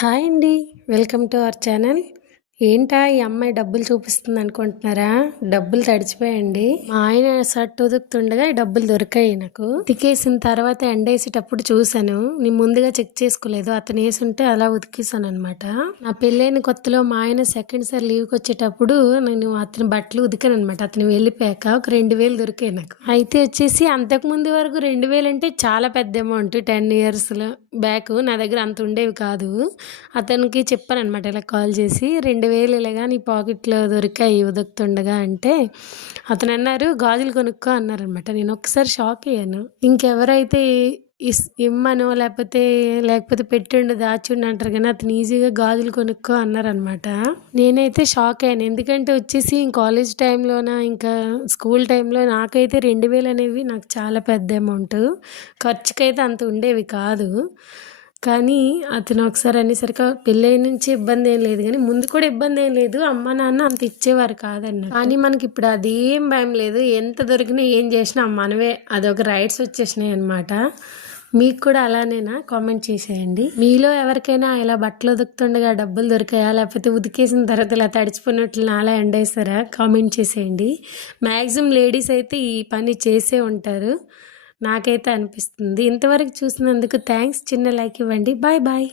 Hi అండి. Welcome to our channel. ఏంటా ఈ అమ్మాయి డబ్బులు చూపిస్తుంది అనుకుంటున్నారా? డబ్బులు తడిచిపోయండి. మా ఆయన షర్ట్ ఉదుకుతుండగా ఈ డబ్బులు దొరికాయి నాకు. ఉతికేసిన తర్వాత ఎండేసేటప్పుడు చూసాను. నేను ముందుగా చెక్ చేసుకోలేదు. అతను వేసుంటే అలా ఉతికేసాను అనమాట. నా పెళ్ళైన కొత్తలో మా ఆయన సెకండ్ సార్ లీవ్కి వచ్చేటప్పుడు నేను అతని బట్టలు ఉతికాను అనమాట. అతను వెళ్ళిపోయాక ఒక 2000 దొరికాయి నాకు. అయితే వచ్చేసి అంతకు ముందు వరకు 2000 అంటే చాలా పెద్ద అమౌంట్. 10 years బ్యాక్ నా దగ్గర అంత ఉండేవి కాదు. అతనికి చెప్పాను అనమాట, ఇలా కాల్ చేసి 2000 ఇలాగా నీ పాకెట్లో దొరికాయి ఉదుకుతుండగా అంటే అతను అన్నారు గాజులు కొనుక్కో అన్నారనమాట. నేను ఒక్కసారి షాక్ అయ్యాను. ఇంకెవరైతే ఇమ్మనో లేకపోతే పెట్టిండు దాచుండి అంటారు కానీ అతను ఈజీగా గాజులు కొనుక్కో అన్నారనమాట. నేనైతే షాక్ అయ్యాను. ఎందుకంటే వచ్చేసి కాలేజ్ టైంలోన ఇంకా స్కూల్ టైంలో నాకైతే 2000 అనేవి నాకు చాలా పెద్ద అమౌంట్. ఖర్చుకైతే అంత ఉండేవి కాదు. కానీ అతను ఒకసారి అనేసరికి పెళ్ళైన నుంచి ఇబ్బంది ఏం లేదు, కానీ ముందు కూడా ఇబ్బంది ఏం లేదు. అమ్మ నాన్న అంత ఇచ్చేవారు కాదన్న. కానీ మనకి ఇప్పుడు అదేం భయం లేదు. ఎంత దొరికినా ఏం చేసినా మనమే, అదొక రైట్స్ వచ్చేసినాయి అనమాట. మీకు కూడా అలానేనా? కామెంట్ చేసేయండి. మీలో ఎవరికైనా ఇలా బట్టలు ఉదుకుతుండగా డబ్బులు దొరికాయా, లేకపోతే ఉతికేసిన తర్వాత ఇలా తడిచిపోయినట్లు నాలా ఎండేస్తారా? కామెంట్ చేసేయండి. మ్యాక్సిమం లేడీస్ అయితే ఈ పని చేసే ఉంటారు, నాకైతే అనిపిస్తుంది. ఇంతవరకు చూసినందుకు థ్యాంక్స్. చిన్న లైక్ ఇవ్వండి. Bye bye.